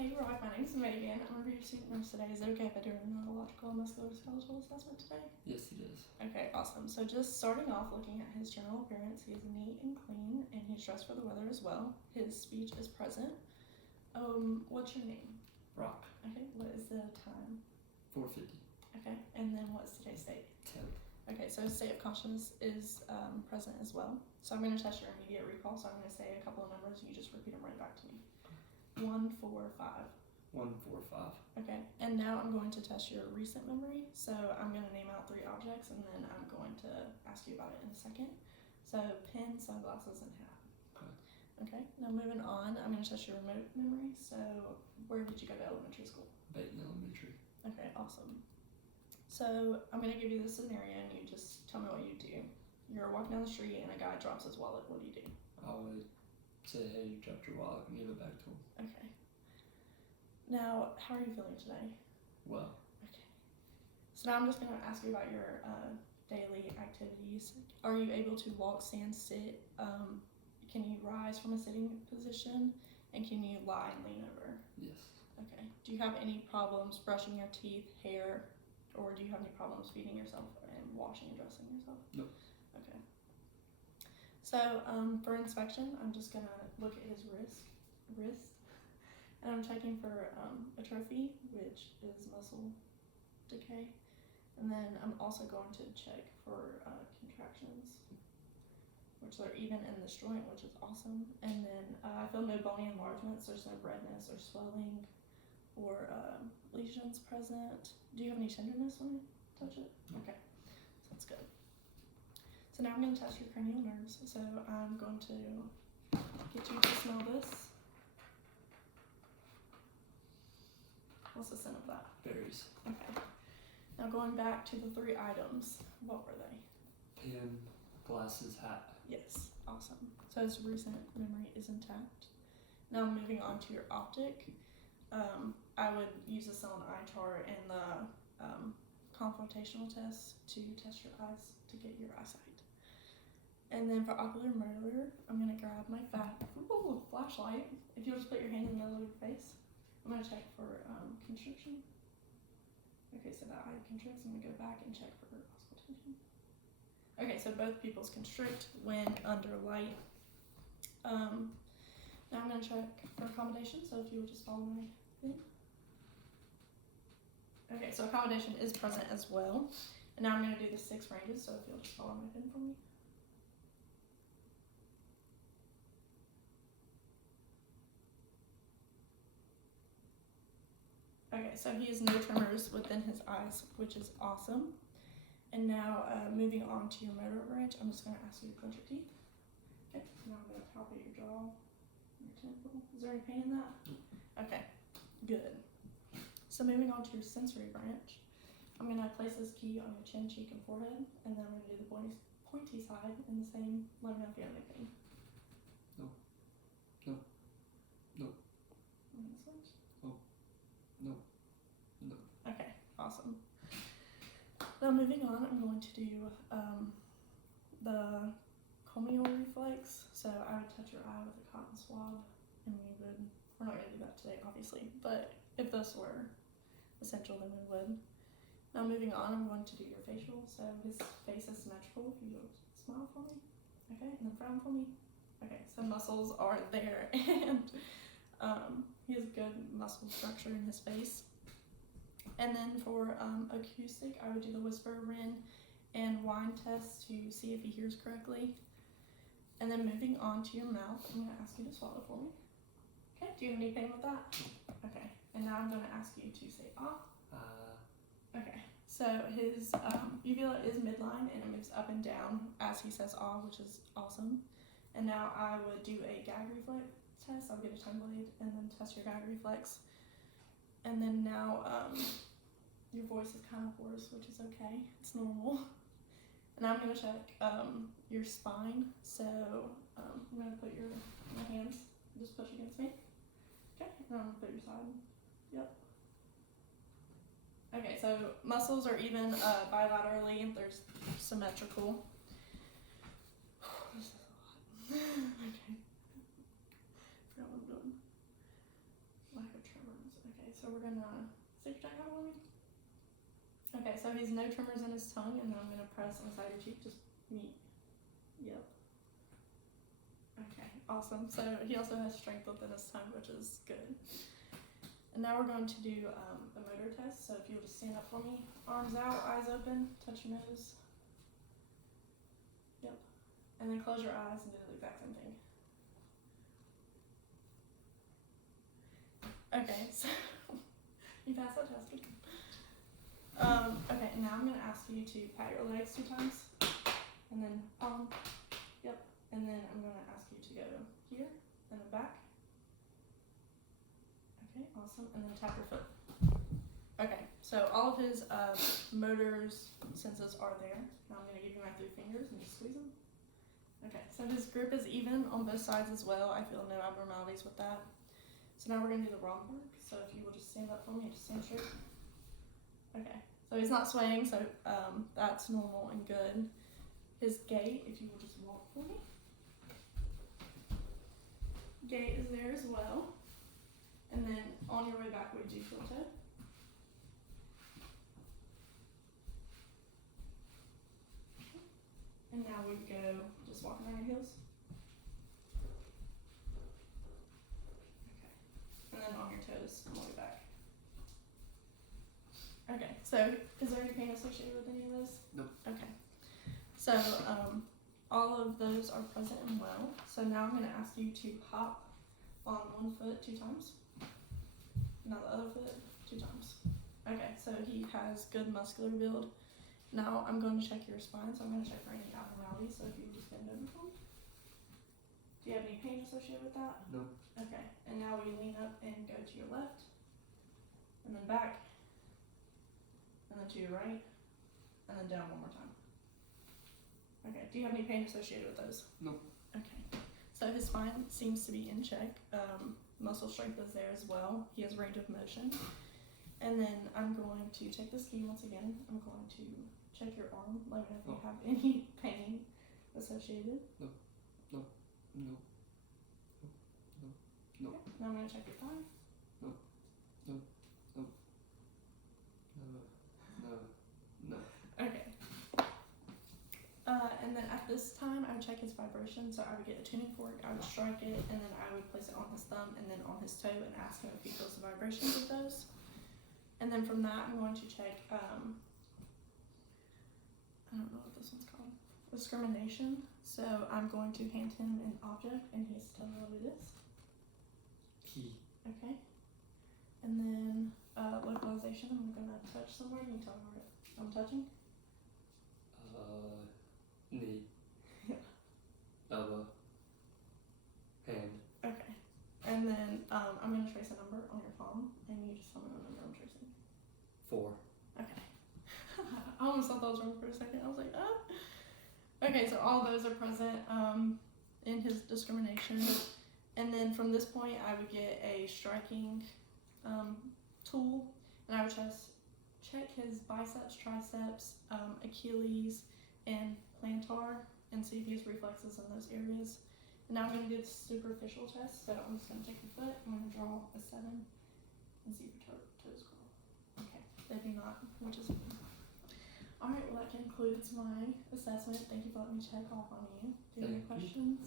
Hey Roy, my name's Megan. I'm gonna be your student nurse today. Is it okay if I do a neurological and musculoskeletal assessment today? Yes, it is. Okay, awesome. So just starting off looking at his general appearance, he is neat and clean, and he's dressed for the weather as well. His speech is present. What's your name? Brock. Okay, what is the time? 4:50. Okay, and then what's today's date? 10. Okay, so his state of consciousness is present as well. So I'm gonna test your immediate recall. So I'm gonna say a couple of numbers, and you just repeat them right back to me. 1, 4, 5. 1, 4, 5. Okay, and now I'm going to test your recent memory. So I'm going to name out 3 objects, and then I'm going to ask you about it in a second. So pen, sunglasses, and hat. Okay. Okay, now moving on, I'm going to test your remote memory. So where did you go to elementary school? Baton Elementary. Okay, awesome. So I'm going to give you the scenario, and you just tell me what you do. You're walking down the street, and a guy drops his wallet. What do you do? I would say, hey, you dropped your wallet, and give it back to him. Okay. Now, how are you feeling today? Well. Okay. So now I'm just going to ask you about your daily activities. Are you able to walk, stand, sit? Can you rise from a sitting position? And can you lie and lean over? Yes. Okay. Do you have any problems brushing your teeth, hair, or do you have any problems feeding yourself and washing and dressing yourself? No. Okay. So for inspection, I'm just going to look at his wrist. And I'm checking for atrophy, which is muscle decay. And then I'm also going to check for contractions, which are even in this joint, which is awesome. And then I feel no bony enlargements, there's no redness or swelling or lesions present. Do you have any tenderness when you touch it? No. Okay, so that's good. So now I'm going to test your cranial nerves. So I'm going to get you to smell this. What's the scent of that? Berries. Okay. Now going back to the 3 items, what were they? Pen, glasses, hat. Yes, awesome. So his recent memory is intact. Now moving on to your optic. I would use the Selene eye chart and the confrontational test to test your eyes to get your eyesight. And then for ocular motor, I'm going to grab my flashlight. If you'll just put your hand in the middle of your face. I'm going to check for constriction. Okay, so that eye constricts. I'm going to go back and check for auscultation. Okay, so both pupils constrict when under light. Now I'm going to check for accommodation, so if you would just follow my thing. Okay, so accommodation is present as well. And now I'm going to do the 6 ranges, so if you'll just follow my pin for me. Okay, so he has no tremors within his eyes, which is awesome. And now moving on to your motor range, I'm just going to ask you to clench your teeth. Okay, now I'm going to palpate your jaw, your temple. Is there any pain in that? Okay, good. So moving on to your sensory branch, I'm going to place this key on your chin, cheek, and forehead, and then I'm going to do the pointy side in the same. Let me know if you have any pain. No. No. No. I'm going to switch. No. No. Okay, awesome. Now moving on, I'm going to do the colmeal reflex. So I would touch your eye with a cotton swab, and we're not going to do that today, obviously, but if this were essential, then we would. Now moving on, I'm going to do your facial. So his face is symmetrical. If you smile for me, okay, and then frown for me. Okay, so muscles are there, and he has good muscle structure in his face. And then for acoustic, I would do the whisper, rin, and whine test to see if he hears correctly. And then moving on to your mouth, I'm going to ask you to swallow for me. Okay, do you have any pain with that? Okay, and now I'm going to ask you to say ah. Okay, so his uvula is midline and it moves up and down as he says ah, which is awesome. And now I would do a gag reflex test. I'll get a tongue blade and then test your gag reflex. And then now your voice is kind of hoarse, which is okay. It's normal. And now I'm going to check your spine. So I'm going to put my hands, just push against me. Okay, and I'm going to put your side. Yep. Okay, so muscles are even bilaterally. There's symmetrical. This is a lot. Okay. Forgot what I'm doing. Lack of tremor. so we're gonna stick your tongue out for me. Okay, so he's no tremors in his tongue, and then I'm gonna press inside your cheek, just meet. Yep. Okay, awesome. So he also has strength within his tongue, which is good. And now we're going to do a motor test. So if you'll just stand up for me, arms out, eyes open, touch your nose. Yep. And then close your eyes and do the exact same thing. Okay, so you passed that test. Okay, now I'm gonna ask you to pat your legs 2 times, and then yep, and then I'm gonna ask you to go here and then back. Okay, awesome, and then tap your foot. Okay, so all of his motors senses are there. Now I'm gonna give you my 3 fingers and just squeeze them. Okay, so his grip is even on both sides as well. I feel no abnormalities with that. So now we're gonna do the Romberg. So if you will just stand up for me and just stand straight. Okay, so he's not swaying, so that's normal and good. His gait, if you will just walk for me. Gait is there as well. And then on your way back, we do heel toe. And now we go just walking on your heels. Okay. And then on your toes on the way back. Okay, so is there any pain associated with any of those? Nope. Okay. So all of those are present and well. So now I'm gonna ask you to hop on one foot 2 times. Now the other foot 2 times. Okay, so he has good muscular build. Now I'm going to check your spine, so I'm going to check for any abnormalities. So if you just bend over for me. Do you have any pain associated with that? Nope. Okay, and now we lean up and go to your left, and then back, and then to your right, and then down one more time. Okay, do you have any pain associated with those? Nope. Okay, so his spine seems to be in check. Muscle strength is there as well. He has range of motion. And then I'm going to check the ski once again. I'm going to check your arm, let me know if you have any pain associated. No. Okay. Now I'm going to check your thigh. No. Okay. And then at this time, I would check his vibration. So I would get a tuning fork, I would strike it, and then I would place it on his thumb and then on his toe and ask him if he feels the vibrations of those. And then from that, I'm going to check, I don't know what this one's called, discrimination. So I'm going to hand him an object, and he has to tell me what it is. Key. Okay. And then localization, I'm going to touch somewhere. Can you tell me where I'm touching? Knee. Yeah. Elbow. Hand. Okay. And then I'm going to trace a number on your palm, and you just tell me what number I'm tracing. 4. Okay. I almost thought that was wrong for a second. I was like, ah. Okay, so all those are present in his discrimination. And then from this point, I would get a striking tool, and I would just check his biceps, triceps, Achilles, and plantar, and see if he has reflexes in those areas. And now I'm going to do the superficial test, so I'm just going to take your foot, I'm going to draw a 7, and see if your toes curl. Okay, they do not, which is fine. Alright, well that concludes my assessment. Thank you for letting me check off on you. Do you have any Thank you. questions?